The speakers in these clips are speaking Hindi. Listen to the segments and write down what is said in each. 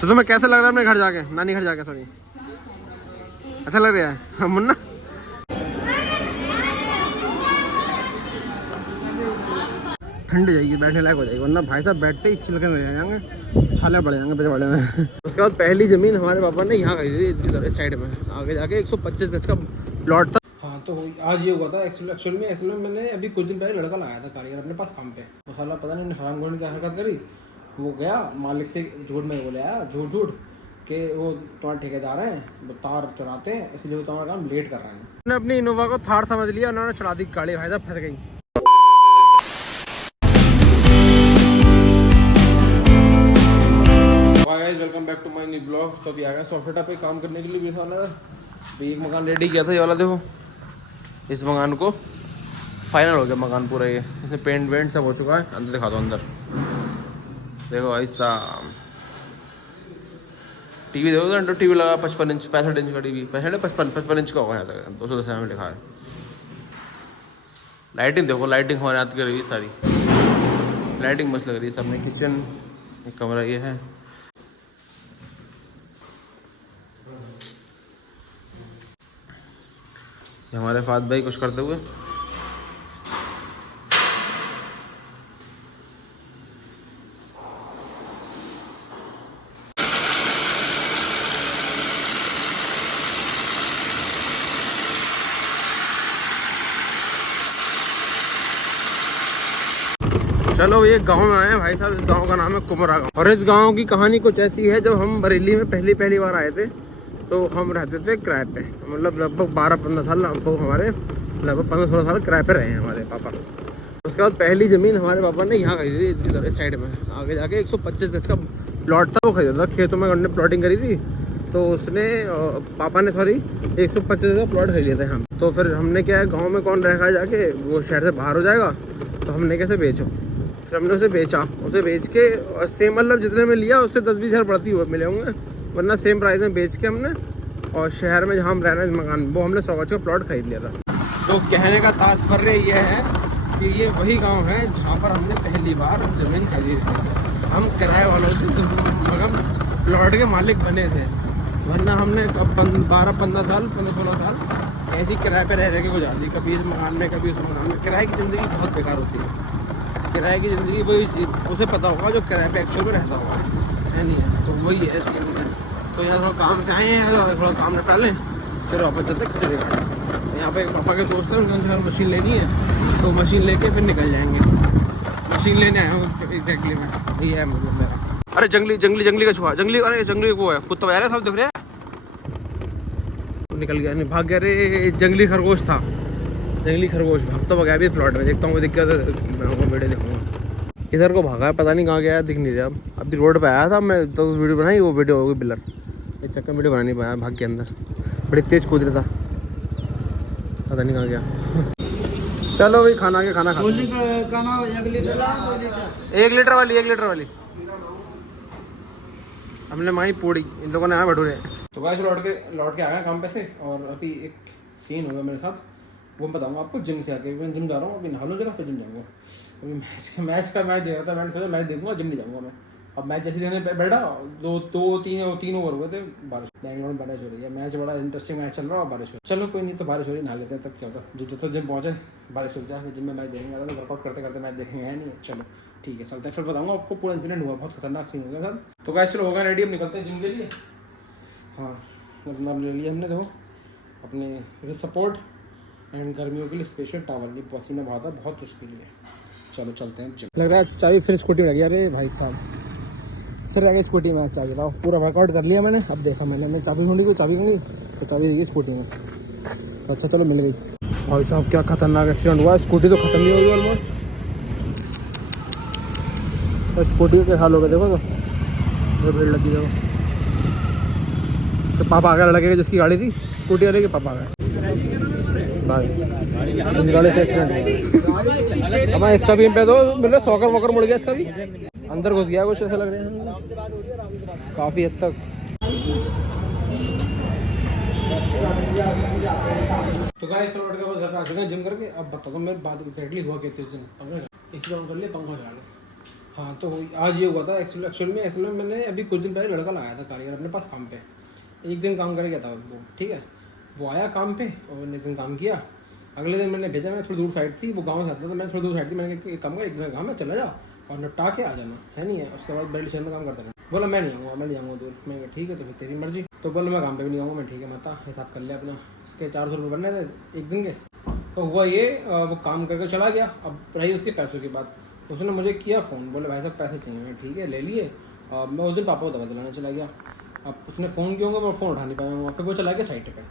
तो तुम्हें कैसा लग रहा है अपने घर जाके, नानी घर जाके? सॉरी, अच्छा लग रहा है मुन्ना? ठंड जाएगी, बैठने लायक हो जाएगी, वरना भाई साहब बैठते ही चिलकन रह जाएंगे, छाले पड़ जाएंगे बड़े में। उसके बाद पहली ज़मीन हमारे पापा ने यहाँ खरीदी थी, इस साइड में आगे जाके 125 गज का प्लॉट था। हाँ, तो आज ये हुआ था एक्चुअल में। इसमें मैंने अभी कुछ दिन पहले लड़का लगाया था कारीगर अपने पास काम पे, तो साला पता नहीं हराम खोर ने क्या हरकत करी। वो गया मालिक से झूठ में बोले आया, झूठ कि वो तुम्हारे ठेकेदार हैं, वो तार चढ़ाते हैं, इसलिए वो तुम्हारा काम लेट कर रहे हैं। उन्होंने अपनी इनोवा को थार समझ लिया, उन्होंने चढ़ा दी गाड़ी, भाई साहब फंस गई। Welcome back to my new blog. तो अभी आ गया सॉफ्टवेयर पे काम करने के लिए भी साला। अभी एक मकान रेडी किया था, ये वाला देखो, इस मकान को फाइनल हो गया मकान पूरा। ये इसमें पेंट वेंट सब हो चुका है। अंदर दिखा दो, अंदर देखो भाई साहब, टीवी देखो तो टीवी लगा 55 इंच 65 इंच का टीवी, 55 इंच का होगा यहाँ तक, 210 में लिखा है। लाइटिंग देखो, लाइटिंग हमारे हाथ की रही सारी, लाइटिंग मस्त लग रही है सब में। किचन, एक कमरा ये है। हमारे फात भाई कुछ करते हुए, चलो ये गांव में आए हैं भाई साहब। इस गांव का नाम है कुमरा गांव, और इस गांव की कहानी कुछ ऐसी है। जब हम बरेली में पहली बार आए थे तो हम रहते थे किराए पे, मतलब लगभग 12-15 साल हमको, हमारे लगभग 15-16 साल किराए पे रहे हैं हमारे पापा। उसके बाद पहली ज़मीन हमारे पापा ने यहाँ खरीदी थी, इस साइड में आगे जाके 125 गज का प्लॉट था, वो खरीदा था। खेतों में हमने प्लॉटिंग करी थी, तो उसने पापा ने 125 का प्लॉट खरीद लिया था हम। तो फिर हमने क्या है, गाँव में कौन रहेगा जाके, वो शहर से बाहर हो जाएगा, तो हमने कैसे बेचो, फिर हमने उसे बेचा। उसे बेच के सेम, मतलब जितने में लिया उससे 10-20 हज़ार बढ़ती हुए मिले होंगे, वरना सेम प्राइस में बेच के हमने, और शहर में जहाँ हम रह रहे हैं इस मकान में, वो हमने 100 गज का प्लॉट खरीद लिया था। तो कहने का तात्पर्य ये है कि ये वही गांव है जहाँ पर हमने पहली बार ज़मीन खरीदी थी। हम किराए वालों से मतलब प्लॉट के मालिक बने थे, वरना हमने 12-15 साल 15-16 साल ऐसी किराए पे रह के गुजार दी, कभी इस मकान में कभी उस मकान में। किराए की ज़िंदगी बहुत बेकार होती है। किराए की ज़िंदगी वही उसे पता होगा जो किराए पे एक्चुअल में रहता होगा, है नहीं है? तो वही है इसके लिए। तो यहाँ थोड़ा काम से आए हैं, थोड़ा काम निपटा लें, फिर वापस चलते खड़े रहेंगे। यहाँ पे पापा के दोस्त हैं, उनको मशीन लेनी है, तो मशीन लेके फिर निकल जाएंगे। मशीन लेने आया हूँ एग्जैक्टली मैं, यही है मतलब मेरा। अरे जंगली का छुआ, अरे जंगली वो है, कुत्ता बजा रहा है, सब दिख रहे हैं। निकल गया, नहीं भाग गया। अरे जंगली खरगोश था, जंगली खरगोश भाग तो गया भी प्लॉट में। देखता हूँ दिख गया तो मैं वीडियो देखूँगा। इधर को भागा है, पता नहीं कहाँ गया है, दिख नहीं रहा। अभी रोड पे आया था मैं, तो वीडियो बनाई, वो वीडियो हो गई ब्लर, इस चक्कर वीडियो बना नहीं पाया। भाग के अंदर बड़ी तेज कूद रहा था, पता नहीं कहाँ गया। चलो भाई खाना के खाना खा, 1 लीटर वाली हमने माई पूड़ी, इन लोगों ने आया भटूरे। तो गाइस लौट के आ गए काम पे से, और अभी एक सीन होगा मेरे साथ, वो बताऊंगा आपको जिम से आके। मैं जिम जा रहा हूँ, अभी नहा लूँ जरा, फिर जिम जाऊँगा। अभी मैच देख रहा था, मैंने सोचा मैच देखूंगा, जिम नहीं जाऊँगा मैं। अब मैच जैसे देने बैठा, 2-3 ओवर हुए थे, बारिश, बैंगलोर में बारिश हो रही है। मैच बड़ा इंटरेस्टिंग मैच चल रहा है, बारिश हो, चलो कोई नहीं, तो बारिश हो रही है, नहा लेते हैं, तब क्या होता है। जब तक जिम पहुँचे बारिश हो जाए, फिर जिम में मैच देखेंगे, तो वर्कआउट करते करते मैच देखेंगे, है नहीं? चलो ठीक है, चलते हैं, फिर बताऊँगा आपको पूरा इंसिडेंट हुआ, बहुत खतरनाक सीन हो गया सर। तो गाइस चलो होगा रेडी, अब निकलते हैं जिम के लिए। हाँ, अपना ले लिया हमने, देखो अपने सपोर्ट एंड गर्मियों के लिए स्पेशल टॉवल, नहीं पसीना बहा था बहुत उसके लिए। चलो चलते हैं जिम। लग रहा है चाबी फिर स्कूटी में लगी। अरे भाई साहब, फिर रह गई स्कूटी में चाबी। लाओ, पूरा वर्कआउट कर लिया मैंने। अब देखा मैंने चाबी ढूंढी, को चाबी गई, तो चाबी देखी स्कूटी में। अच्छा चलो मिल गई। भाई साहब क्या खतरनाक एक्सीडेंट हुआ, स्कूटी तो खत्म नहीं होगी ऑलमोस्ट, तो स्कूटी के हाल हो गए। देखो तो भीड़ लगी, देखो तो पापा आ गया, लड़के जिसकी गाड़ी थी, स्कूटी वाले के पापा आ गए। इस गाड़ी से एक्सीडेंट हुआ। अब इसका भी पे दो, मतलब सॉकर वॉकर मुड़ गया, इसका भी अंदर घुस गया कुछ, ऐसा लग रहा है काफ़ी हद तक। तो गाइस लौट के बस घर पे आ चुके हैं जिम करके। अब बताता हूँ मैं बात एक्जैक्टली हुआ कहते हैं। इसी ऑन कर लिया, पंखा चला लिया, हाँ तो आज ये हुआ था एक्चुअल में मैंने अभी कुछ दिन पहले लड़का लगाया था कारीगर अपने पास काम पे। एक दिन काम कर गया था वो, ठीक है। वो आया काम पे और एक दिन काम किया। अगले दिन मैंने भेजा, मैंने थोड़ी दूर साइड थी, वो गाँव से आता था, मैंने थोड़ी दूर साइड थी, मैंने कहा एक काम कर, एक दिन काम में चला जा और निपटा के आ जाना, है नहीं है। उसके बाद बरेली शहर में काम करता था। बोला मैं नहीं आऊँगा, मैं नहीं जाऊँगा दूर। मैंने कहा ठीक है तो फिर तेरी मर्जी। तो बोला मैं काम पे भी नहीं आऊँगा। मैं ठीक है माता, हिसाब कर लिया अपना। उसके 400 रुपये बनने थे एक दिन के। तो हुआ ये, वो काम करके चला गया। अब रही उसके पैसों की बात, उसने मुझे किया फ़ोन, बोले भाई साहब पैसे चाहिए। मैं ठीक है ले लिए। मैं उस दिन पापा को दवा दिलाने चला गया। अब उसने फ़ोन किया होगा, मैं फ़ोन उठा नहीं पाया वहाँ पे। वो चला गया साइट पे।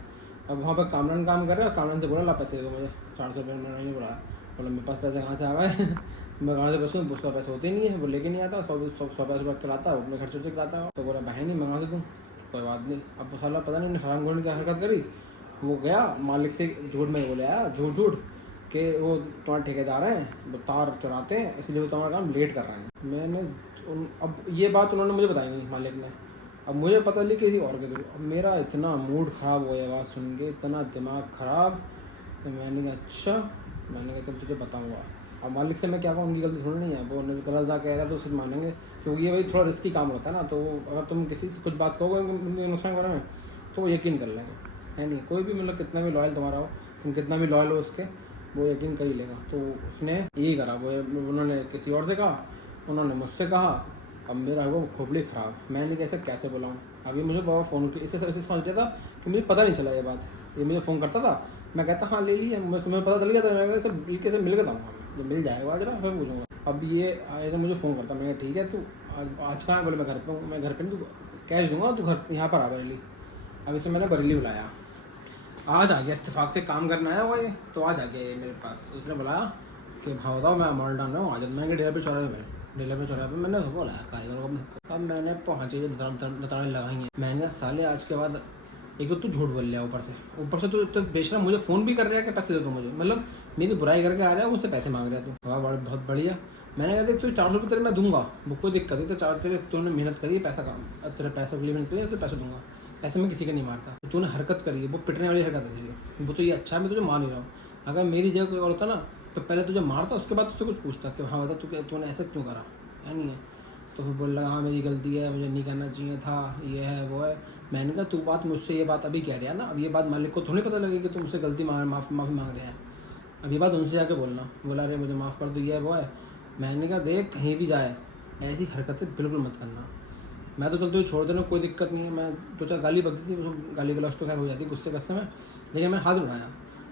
अब वहाँ पर कामरान काम कर रहा है। कामरान से बोला ला पैसे दो मुझे 400 रुपये। मैंने नहीं बोला, बोला मेरे पास पैसे कहाँ से आ गए मैं कहाँ से पैसे, उसका पैसे होते ही नहीं है, वो लेके नहीं आता। 100 रुपये कराता है, अपने खर्चे से कराता है। तो बोला बहन नहीं मंगा से दूँ, कोई बात नहीं। अब साला पता नहीं हराम घोड़ने की हरकत करी। वो गया मालिक से झूठ में बोले आया, झूठ कि वो तुम्हारे ठेकेदार हैं, वो तार चुराते हैं, इसलिए वो तुम्हारा काम लेट कर रहे हैं। मैंने अब ये बात उन्होंने मुझे बताई नहीं मालिक ने। अब मुझे पता नहीं किसी और के थ्रू। अब मेरा इतना मूड ख़राब हो गया बात सुन के, इतना दिमाग ख़राब। तो मैंने कहा अच्छा, मैंने कहा चल तुझे बताऊँगा। अब मालिक से मैं क्या कहूँ, उनकी गलती थोड़ी नहीं है। वो गलत कह रहा तो उसे मानेंगे, क्योंकि ये भाई थोड़ा रिस्की काम होता है ना। तो अगर तुम किसी से कुछ बात कहोगे नुकसान के बारे में तो वो यकीन कर लेंगे, है नहीं। कोई भी मतलब कितना भी लॉयल तुम्हारा हो, तुम कितना भी लॉयल हो उसके, वो यकीन कर ही लेगा। तो उसने यही करा। वो उन्होंने किसी और से कहा, उन्होंने मुझसे कहा। अब मेरा वो खोपड़ी ख़राब, मैंने कैसे बुलाऊँ। अभी मुझे बाबा फ़ोन इससे समझ गया था कि मुझे पता नहीं चला ये बात। ये मुझे फ़ोन करता था, मैं कहता हाँ ले लिया, तुम्हें पता चल गया था। मैं कैसे मिल गया था, जब मिल जाएगा आज ना फिर पूछूँगा। अब ये आएगा मुझे फ़ोन करता, मैंने ठीक है तू आज कहाँ है। बोले मैं घर पर हूँ। मैं घर पर नहीं, तू कैश दूँगा, तू घर यहाँ पर आ बरेली। अब इसे मैंने बरेली बुलाया। आज आ गया, इत्तेफाक से काम करना आया हुआ ये, तो आज आ गया ये मेरे पास। उसने बोला कि भाव बताओ मैं माल डाल रहा हूँ, आज मैंने डेरा पे चौराहे में, मैंने उसको बोला कारीगर को। अब मैंने पहुँचे लताड़े लगाई हैं। मैंने साले आज के बाद एक तो झूठ बोल लिया, ऊपर से तो बेच रहा, मुझे फ़ोन भी कर रहा है कि पैसे दे दो मुझे, मतलब मेरी बुराई करके आ रहा है, मुझसे पैसे मांग रहा है तू। वाह बहुत बढ़िया। मैंने कहा देख तू 400 रुपये तेरे मैं दूंगा, वो कोई दिक्कत नहीं। तो तेरे तूने मेहनत करी, पैसा काम तेरे पैसों के लिए मेहनत करी, तो पैसे दूंगा। ऐसे में किसी का नहीं मारता। तो तूने हरकत करी है, वो पिटने वाली हरकत है। वो तो ये अच्छा है, मैं तुझे मान नहीं रहा हूँ। अगर मेरी जगह कोई और होता ना तो पहले तुझे मारता, उसके बाद तुझसे कुछ पूछता कि हाँ बता तूने ऐसा क्यों करा, है नहीं है। तो फिर बोल लगा हाँ मेरी गलती है, मुझे नहीं करना चाहिए था, ये है वो है। मैंने कहा तू बात मुझसे ये बात अभी कह रहा है ना, अब ये बात मालिक को थोड़ी पता लगेगी कि तुमसे गलती माफ़ी मांग रहे हैं। अब ये बात उनसे जाके बोलना, बोला अरे मुझे माफ़ कर दो, ये है वो है। मैंने कहा देख कहीं भी जाए ऐसी हरकतें बिल्कुल मत करना। मैं तो चलते छोड़ देना, कोई दिक्कत नहीं है। मैं तो चाहे गाली बकती थी, उसको गाली गलौज तो खैर हो जाती गुस्से में, लेकिन मैंने हाथ उठाया।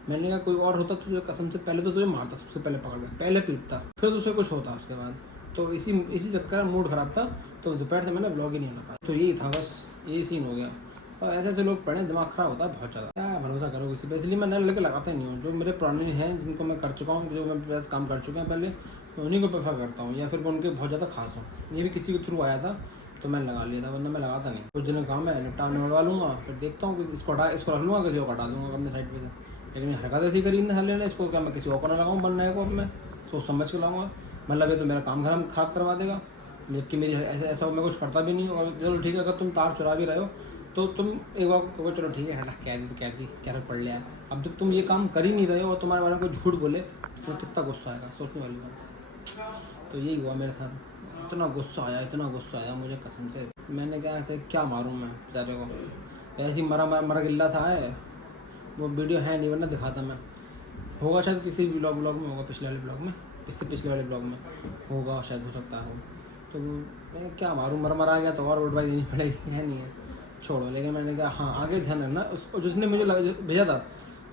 मैंने कहा कोई और होता तुझे कसम से पहले तो तुझे मारता, सबसे पहले पकड़ के पहले पीटता, फिर तुझसे कुछ होता उसके बाद। तो इसी चक्कर में मूड ख़राब था, तो दोपहर से मैंने व्लॉग ही नहीं बना पाया। तो यही था बस, यही सीन हो गया। और ऐसे लोग पढ़े, दिमाग ख़राब होता है बहुत ज़्यादा। क्या भरोसा करो किसी पे, इसलिए मैं नए लड़के लगाता ही नहीं हूँ। जो मेरे पुराने हैं, जिनको मैं कर चुका हूँ, जो मैं काम कर चुके हैं पहले, उन्हीं को प्रेफर करता हूँ, या फिर मैं उनके बहुत ज़्यादा खास हूँ। ये भी किसी के थ्रू आया था तो मैंने लगा लिया था, वरना मैं लगाता नहीं। कुछ दिनों काम है, निपटाने उड़वा लूँगा, फिर देखता हूँ इसको रख लूँगा, किसी को हटा दूँगा अपने साइड पे से। लेकिन हरकत ऐसी करी इन साले ने, इसको क्या मैं किसी और को ना लगाऊँ बनने को। अब मैं सोच समझ के लाऊँगा, मतलब ये तो मेरा काम खराब करवा देगा, जबकि मेरी ऐसा मैं कुछ करता भी नहीं। और चलो ठीक है, अगर तुम तार चुरा भी रहे हो तो तुम एक बार कहो चलो ठीक है हटा, कह दी क्या पड़ लिया। अब जब तुम ये काम कर ही नहीं रहे हो और तुम्हारे बारे में कोई झूठ बोले तो कितना गुस्सा आएगा, सोचने वाली बात। तो यही हुआ मेरे साथ, इतना गुस्सा आया मुझे कसम से। मैंने कहा ऐसे क्या मारूं मैं बेचारे को, ऐसी मरा गिल्ला था है। वो वीडियो है नहीं, वरना दिखाता मैं। होगा शायद किसी ब्लॉग में होगा, पिछले वाले ब्लॉग में, इससे पिछले वाले ब्लॉग में होगा शायद, हो सकता है। तो मैं क्या मारूं, मरा गया तो और एडवाइस देनी पड़ेगी, है नहीं है, छोड़ो। लेकिन मैंने कहा हाँ आगे ध्यान रखना। उसको जिसने मुझे भेजा था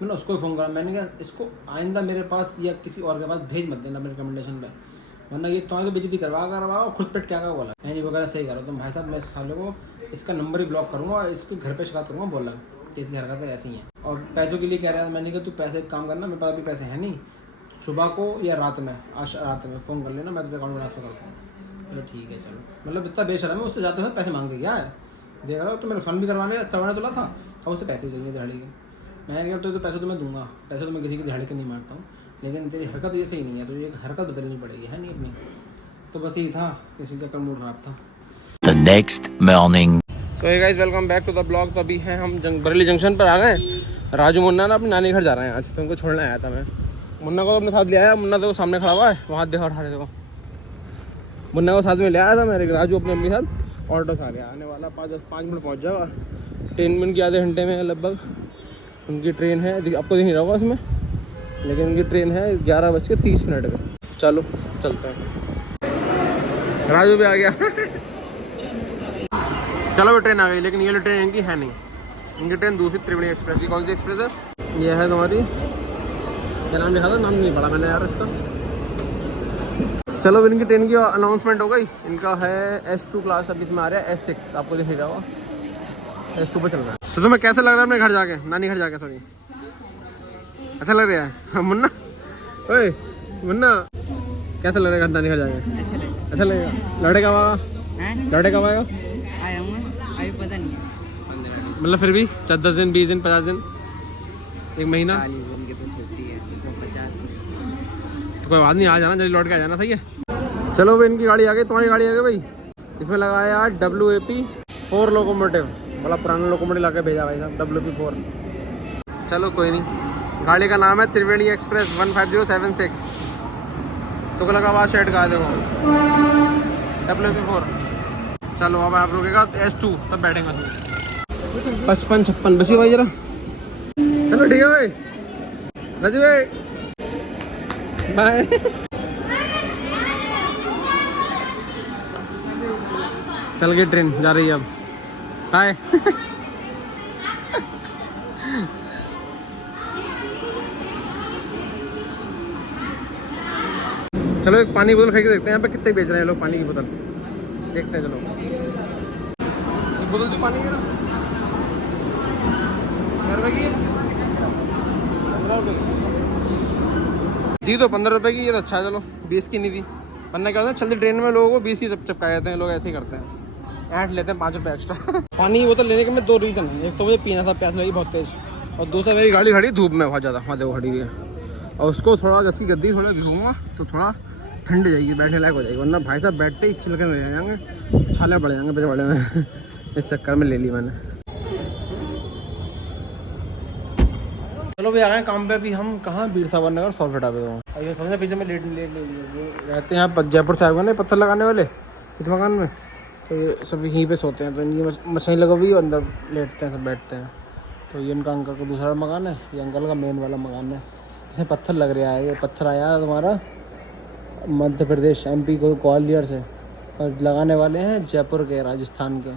मैंने उसको फ़ोन करा। मैंने कहा इसको आइंदा मेरे पास या किसी और के पास भेज मत देना मेरे रिकमेंडेशन पे, वरना ये तो बेइज्जती करवाओ, खुद पेट क्या बोला है नहीं वगैरह सही करो। तो भाई साहब मैं साले को इसका नंबर ही ब्लॉक करूँगा और इसके घर पे शिकायत करूँगा, बोला कि इसकी हरकतें ऐसी हैं। और पैसों के लिए कह रहा है। मैंने कहा तू पैसे काम करना, मेरे पास अभी पैसे हैं नहीं, सुबह को या रात में, आज रात में फ़ोन कर लेना, मैं तेरे अकाउंट में ट्रांसफर करता हूँ। चलो ठीक है चलो, मतलब इतना बेशर्म है, उससे जाते साथ पैसे मांग के गया है, देख रहा हो। तो मेरे नुकसान भी करवाने तुला था और उससे पैसे भी देंगे दिहाड़ी के। मैंने कहा तो पैसे तो मैं दूंगा, पैसे तो मैं किसी की दिहाड़ी के नहीं मारता हूँ, लेकिन तेरी हरकत ये सही नहीं है, तो ये हरकत बदलनी पड़ेगी, है नहीं अपनी। तो बस यही था, किसी चक्कर मूड खराब था। The next morning. So hey guys, welcome back to the blog. तो अभी हैं हम बरेली जंक्शन पर आ गए। राजू मुन्ना ना अपनी नानी घर जा रहे हैं आज, तो उनको छोड़ने आया था मैं। मुन्ना को अपने साथ ले आया। मुन्ना तो सामने खड़ा हुआ है, वहाँ देखो उठा रहे देखो। मुन्ना को साथ में ले आया था मेरे राजू अपने अपने साथ। ऑटो से आ गया, आने वाला 5 मिनट पहुँच जाएगा। ट्रेन में उनकी आधे घंटे में लगभग उनकी ट्रेन है, आपको दिख नहीं रहा होगा उसमें, लेकिन उनकी ट्रेन है 11:30 पे। चलो चलते हैं। राजू भी आ गया। चलो वो ट्रेन आ गई, लेकिन ये ट्रेन इनकी है नहीं। इनकी ट्रेन दूसरी त्रिवेणी एक्सप्रेस की। कौन सी एक्सप्रेस है? ये है तुम्हारी, क्या नाम लिखा था, नाम नहीं पढ़ा मैंने यार इसका। चलो इनकी ट्रेन की अनाउंसमेंट हो गई। इनका है S2 क्लास, अभी इसमें आ रहा है S6, आपको दिख रहा होगा। S2 पे चल रहा है। तो तुम्हें कैसा लग रहा है अपने घर जाके, नानी घर जाके? सॉरी, अच्छा लग रहा है? मुन्ना, ओए मुन्ना, कैसा लग रहा है नानी घर जाके? अच्छा लगेगा। लड़े कब आएगा? लड़े कब आएगा? अभी पता नहीं है, मतलब फिर भी 10 दिन, 20 दिन, 50 दिन, 1 महीना? 40 दिन की तो छुट्टी है, 150। तो कोई बात नहीं, आ जाना, जल्दी लौट के आ जाना, सही है। चलो भाई इनकी गाड़ी आ गई, तुम्हारी गाड़ी आ गई भाई। इसमें लगाया WAP 4 लोकोमोटिव, बड़ा पुराना लोकोमोटिव लगा भेजा भाई साहब, WAP 4। चलो कोई नहीं, गाड़ी का नाम है त्रिवेणी एक्सप्रेस 15076। तो लगा आवाज शेड का, देखो WAP 4। चलो अब आप रुकेगा S2, तब बैठेंगे। 55-56 बची भाई जरा। चलो ठीक है भाई, राजू भाई बाय। चल गई ट्रेन, जा रही है अब। हाय। चलो एक पानी की बोतल खरीद के देखते हैं यहाँ पे कितने बेच रहे हैं लोग पानी की बोतल, देखते हैं। चलो बोतल तो पानी की ना 15 रुपए की, 15 रुपए जी, तो 15 रुपए की, ये तो अच्छा है। चलो 20 की नहीं थी, वरना क्या होता है चलती ट्रेन में लोगों को 20 की चपकाए जाते हैं लोग, ऐसे ही करते हैं, ऐंठ लेते हैं 5 रुपये एक्स्ट्रा। पानी की बोतल लेने के मैं 2 रीज़न है। एक तो मुझे पीना था, प्यास लगी बहुत तेज, और दूसरा मेरी गाड़ी खड़ी धूप में बहुत ज़्यादा, वहाँ देखो खड़ी हुई है, और उसको थोड़ा जैसी गद्दी थोड़ा घूमूंगा तो थोड़ा ठंड जाएगी, बैठने लायक हो जाएगी, वरना भाई साहब बैठते ही चिलकर रह जाएंगे, छाले बढ़ जाएंगे पेट बड़े में। इस चक्कर में ले ली मैंने। चलो भी आ गए काम पे। अभी हम कहाँ, बीर सावर नगर 100 फीट पे हो। ये समझना पीछे में लेट ले लिए रहते हैं यहाँ जयपुर से आए हुए ना पत्थर लगाने वाले इस मकान में, तो ये सब यहीं पे सोते हैं। तो इनकी मशीन लगा हुई है, अंदर लेटते हैं, सब बैठते हैं। तो ये उनका अंकल का दूसरा मकान है, ये अंकल का मेन वाला मकान है। इसमें पत्थर लग रहा है, ये पत्थर आया है तुम्हारा मध्य प्रदेश MP को ग्वालियर से, और लगाने वाले हैं जयपुर के, राजस्थान के।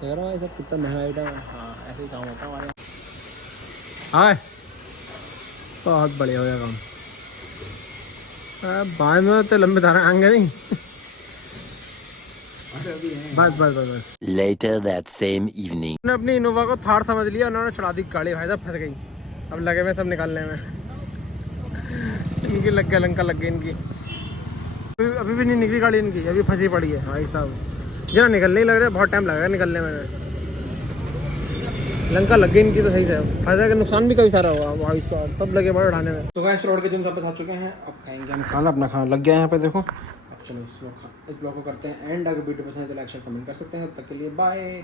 देख रहा है सब कितना महंगा आइटम है। हाँ ऐसे ही काम होता है हमारे। हाँ बहुत बढ़िया हो गया काम। बाद में तो लंबे तारे आएंगे नहीं। बस बस बस बस। Later that same evening. उन्होंने अपनी इनोवा को थार समझ लिया, उन्होंने चढ़ा दी गाड़ी, भाई साहब फंस गई। अब लगे हुए सब निकालने में। इनकी लग गया, लंका लग गई इनकी। अभी भी नहीं निकली गाड़ी इनकी, अभी फंसी पड़ी है भाई साहब। जरा निकलने ही लग रहा है, बहुत टाइम लगेगा निकलने में। लंका लग गई इनकी तो सही से, फायदा का नुकसान भी कभी सारा होगा भाई साहब, सब लगे बड़े उठाने में। तो गाइस रोड के जिम वापस आ चुके हैं, अब खाएंगे हम खाना, अपना खाना लग गया है यहाँ पे देखो। अब चलो इस ब्लॉग को करते हैं एंड, अगर वीडियो पसंद है तो लाइक शेयर कमेंट कर सकते हैं। तब तक के लिए बाय।